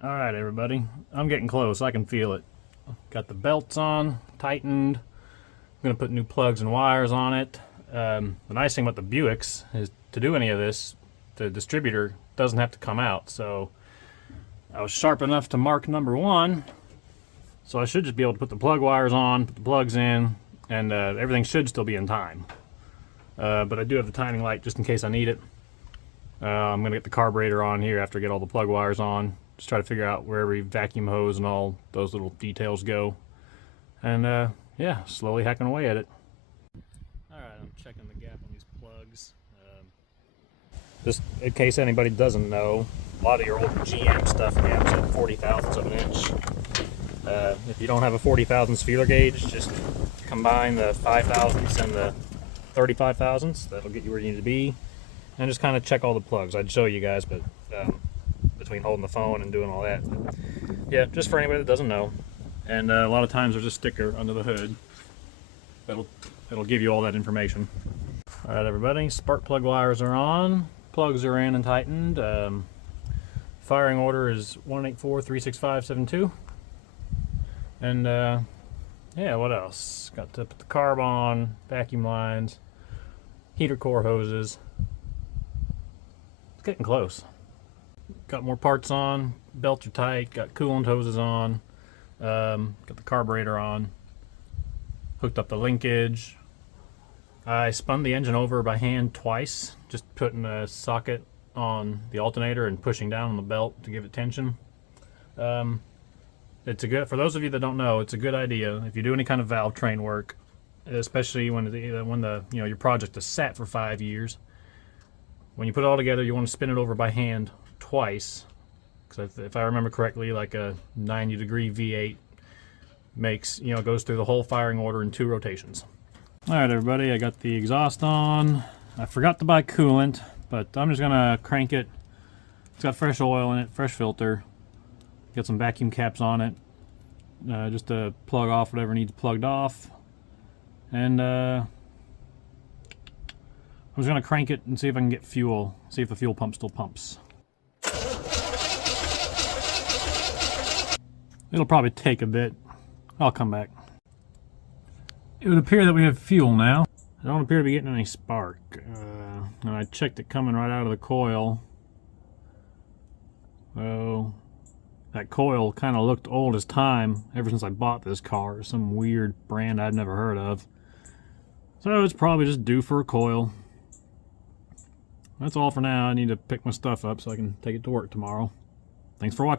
All right, everybody. I'm getting close. I can feel it. Got the belts on, tightened. I'm going to put new plugs and wires on it. The nice thing about the Buicks is to do any of this, the distributor doesn't have to come out. So I was sharp enough to mark number one. So I should just be able to put the plug wires on, put the plugs in, and everything should still be in time. But I do have the timing light just in case I need it. I'm going to get the carburetor on here after I get all the plug wires on. Just try to figure out where every vacuum hose and all those little details go. And yeah, slowly hacking away at it. Alright, I'm checking the gap on these plugs. Just in case anybody doesn't know, a lot of your older GM stuff gaps at 40 thousandths of an inch. If you don't have a 40 thousandths feeler gauge, just combine the 5 thousandths and the 35 thousandths. That'll get you where you need to be. And just kind of check all the plugs. I'd show you guys, but between holding the phone and doing all that. But yeah, just for anybody that doesn't know. And a lot of times there's a sticker under the hood that'll give you all that information. All right, everybody, spark plug wires are on. Plugs are in and tightened. Firing order is 184-36572. And yeah, what else? Got to put the carb on, vacuum lines, heater core hoses. It's getting close. Got more parts on, belts are tight, got coolant hoses on, got the carburetor on, hooked up the linkage. I spun the engine over by hand twice, just putting a socket on the alternator and pushing down on the belt to give it tension. It's a good, for those of you that don't know, it's a good idea if you do any kind of valve train work, especially when the your project is sat for 5 years. When you put it all together, you want to spin it over by hand twice, because if I remember correctly, like a 90-degree V8 makes, goes through the whole firing order in 2 rotations. All right, everybody, I got the exhaust on. I forgot to buy coolant, but I'm just gonna crank it. It's got fresh oil in it, fresh filter. Got some vacuum caps on it, just to plug off whatever needs plugged off. And I'm just gonna crank it and see if I can get fuel, see if the fuel pump still pumps. It'll probably take a bit. I'll come back. It would appear that we have fuel now. I don't appear to be getting any spark. And I checked it coming right out of the coil. So that coil kind of looked old as time ever since I bought this car. Some weird brand I'd never heard of. So it's probably just due for a coil. That's all for now. I need to pick my stuff up so I can take it to work tomorrow. Thanks for watching.